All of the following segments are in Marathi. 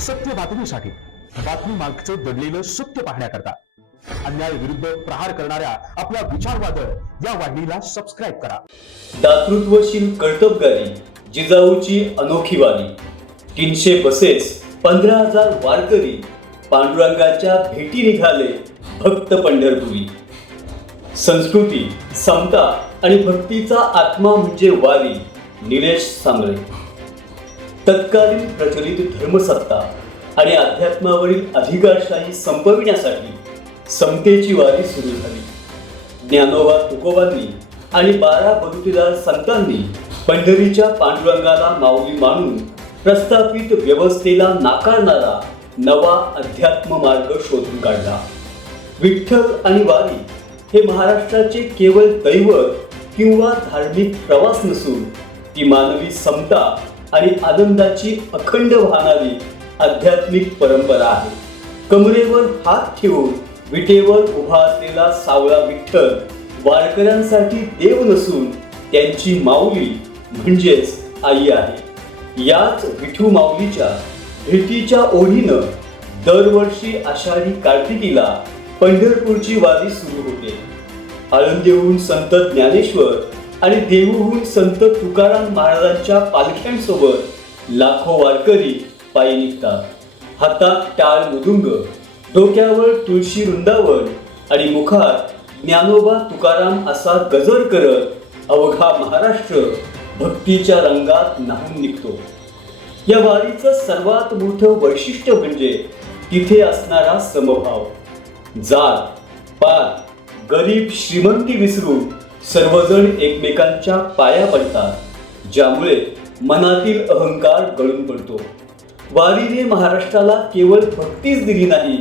सत्य बातमीसाठी, बातमी मागचं दडलेलं सत्य पाहण्याकरता अन्याय विरुद्ध प्रहार करणाऱ्या आपल्या विचारवादळ या वाहिनीला सबस्क्राईब करा. दातृत्वशील कर्तबगारी जिजाऊची अनोखी वारी. 300 बसेस, 15,000 वारकरी पांडुरंगाच्या भेटी निघाले भक्त पंढरपुरी. संस्कृती, समता आणि भक्तीचा आत्मा म्हणजे वारी. निलेश सांबरे. तत्कालीन प्रचलित धर्मसत्ता आणि अध्यात्मावरील अधिकारशाही संपविण्यासाठी समतेची वारी सुरू झाली. ज्ञानोबा तुकोबांनी आणि 12 बलुतेदार संतांनी पंढरीच्या पांडुरंगाला माऊली मानून प्रस्थापित व्यवस्थेला नाकारणारा नवा अध्यात्म मार्ग शोधून काढला. विठ्ठल आणि वारी हे महाराष्ट्राचे केवळ दैवत किंवा धार्मिक प्रवास नसून ती मानवी समता आणि आनंदाची अखंड वाहणारी आध्यात्मिक परंपरा आहे. कमरेवर हात ठेवून विटेवर उभा असलेला सावळा विठ्ठल वारकऱ्यांसाठी देव नसून त्यांची माऊली म्हणजेच आई आहे. याच विठू माऊलीच्या भेटीच्या ओढीनं दरवर्षी आषाढी कार्तिकीला पंढरपूरची वारी सुरू होते. आळंदीहून संत ज्ञानेश्वर आणि देहूहून संत तुकाराम महाराजांच्या पालख्यांसोबत लाखो वारकरी पायी निघतात. हातात टाळ मृदुंग, डोक्यावर तुळशी वृंदावन आणि मुखात ज्ञानोबा तुकाराम असा गजर करत अवघा महाराष्ट्र भक्तीच्या रंगात न्हाऊन निघतो. या वारीचं सर्वात मोठं वैशिष्ट्य म्हणजे तिथे असणारा समभाव. जात, पात, गरीब श्रीमंती विसरून सर्वजण एकमेकांच्या पाया पडतात, ज्यामुळे मनातील अहंकार गळून पडतो. वारीने महाराष्ट्राला केवळ भक्तीच दिली नाही,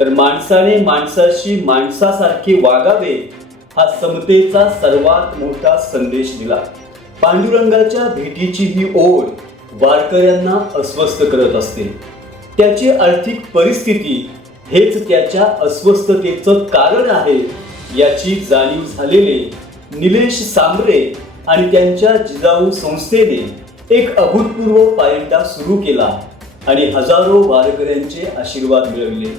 तर माणसाने माणसाशी माणसासारखे वागावे हा समतेचा सर्वात मोठा संदेश दिला. पांडुरंगाच्या भेटीची ही ओढ वारकऱ्यांना अस्वस्थ करत असते. त्याची आर्थिक परिस्थिती हेच त्याच्या अस्वस्थतेचं कारण आहे याची जाणीव झालेले निलेश सांबरे आणि त्यांच्या जिजाऊ संस्थेने एक अभूतपूर्व पायंडा सुरू केला आणि हजारो वारकऱ्यांचे आशीर्वाद मिळवले.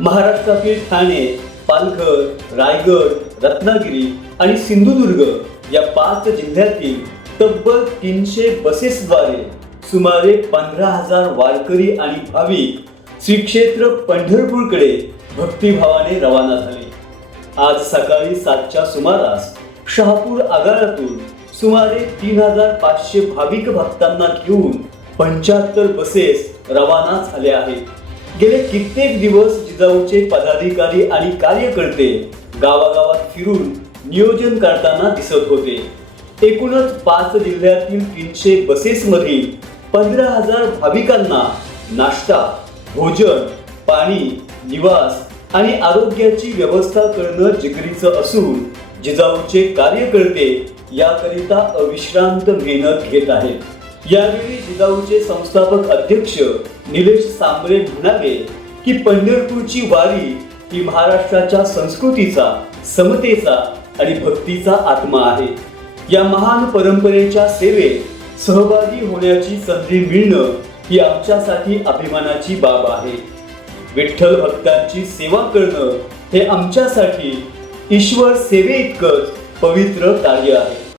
महाराष्ट्रातील ठाणे, पालघर, रायगड, रत्नागिरी आणि सिंधुदुर्ग या 5 जिल्ह्यातील तब्बल 300 बसेसद्वारे सुमारे 15,000 वारकरी आणि भाविक श्री क्षेत्र पंढरपूरकडे भक्तिभावाने रवाना झाले. आज सकाळी 7च्या सुमारास शहापूर आगारातून सुमारे 3,500 भाविक भक्तांना घेऊन 75 बसेस रवाना झाल्या आहेत. गेले कित्येक दिवस जिजाऊचे पदाधिकारी आणि कार्यकर्ते गावागावात फिरून नियोजन करताना दिसत होते. एकूणच 5 जिल्ह्यातील 300 बसेसमधील 15,000 भाविकांना नाश्ता, भोजन, पाणी, निवास आणि आरोग्याची व्यवस्था करणं जिगरीचं असून जिजाऊचे कार्यकर्ते याकरिता अविश्रांत मेहनत घेत आहेत. यावेळी जिजाऊचे संस्थापक अध्यक्ष निलेश सांबरे म्हणाले की पंढरपूरची वारी ही महाराष्ट्राच्या संस्कृतीचा, समतेचा आणि भक्तीचा आत्मा आहे. या महान परंपरेच्या सेवेत सहभागी होण्याची संधी मिळणं ही आमच्यासाठी अभिमानाची बाब आहे. विठ्ठल भक्तांची सेवा करणं हे आमच्यासाठी ईश्वर सेवे इतकंच पवित्र कार्य आहे.